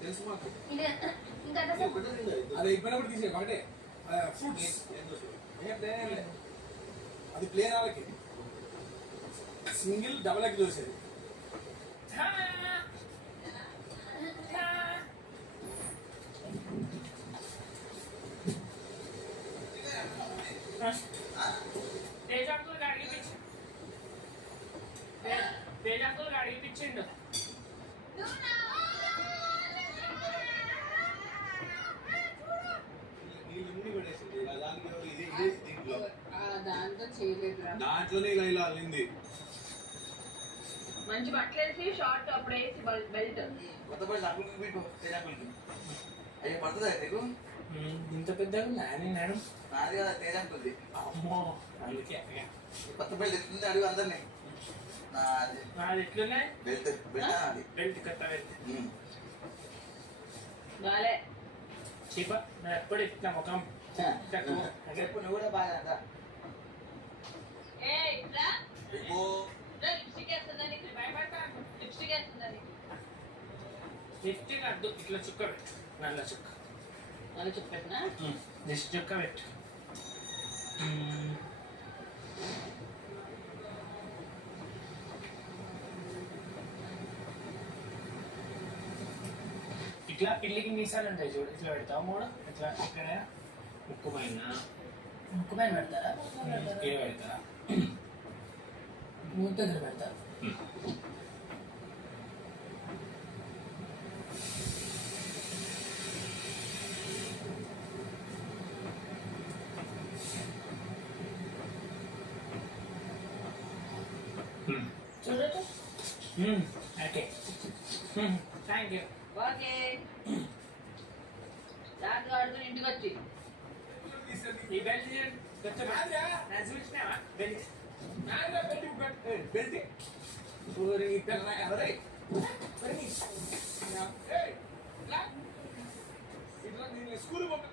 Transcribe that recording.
తెలుసు మాకు. ఇంకా అది ఇబ్బంది తీసే ఒకటే ఫ్రూట్స్ అది ప్లేన్ వాళ్ళకి సింగిల్ డబల్ ఎగ్ దోసేది. తేజాకులు అడిగిపించిండు. దాంతో చేయలేదు. దాంట్లోనే ఇలా అల్లింది. మంచి బట్టలు వేసి షార్ట్ అప్పుడు వేసి బెల్ట్ కొత్త బట్టలు అప్పుడు పెట్టు తేజాకులకి. అవి పడుతుందా నీకు? ఇంత పెద్దగా నాది కదా తేజాకులది. అమ్మో అందుకే కొత్త బెల్ట్ ఎత్తుంది అడుగు అందరినీ. నాది ఎట్లున్నాయి? బెల్ట్ బెల్ట్ అది బెల్ట్ కొత్త బెల్ట్ బాలే చీప నేను ఎప్పుడు ఇట్లా ముఖం చెప్పు నువ్వు కూడా బాగా లిప్స్టిక్ వేస్తుందా నీకు? భయపడతాను. లిప్స్టిక్ వేస్తుందా నీకు? లిప్స్టిక్ అద్దు, ఇట్లా చుక్క పెట్టు. నల్ల చుక్క. నల్ల చుక్క పెట్టినా జస్ట్ చుక్క పెట్టు. ఇట్లా పిల్లికి మీసాలు ఉంటాయి చూడు, ఇట్లా పెడతావు మూడు. ఇట్లా ఇక్కడ ముక్కు పైన పెడతారా? ఏ పెడతారా? మూత దగ్గర పెడతారు. చూడటం ఓకే థ్యాంక్ యూ. ఓకే దాంట్లో ఆడుకుని ఇంటికి వచ్చి ఈ బెల్ట్ చూసినావా? బెల్ట్ బెల్ట్ ఇట్లా నేను స్కూల్ పంపి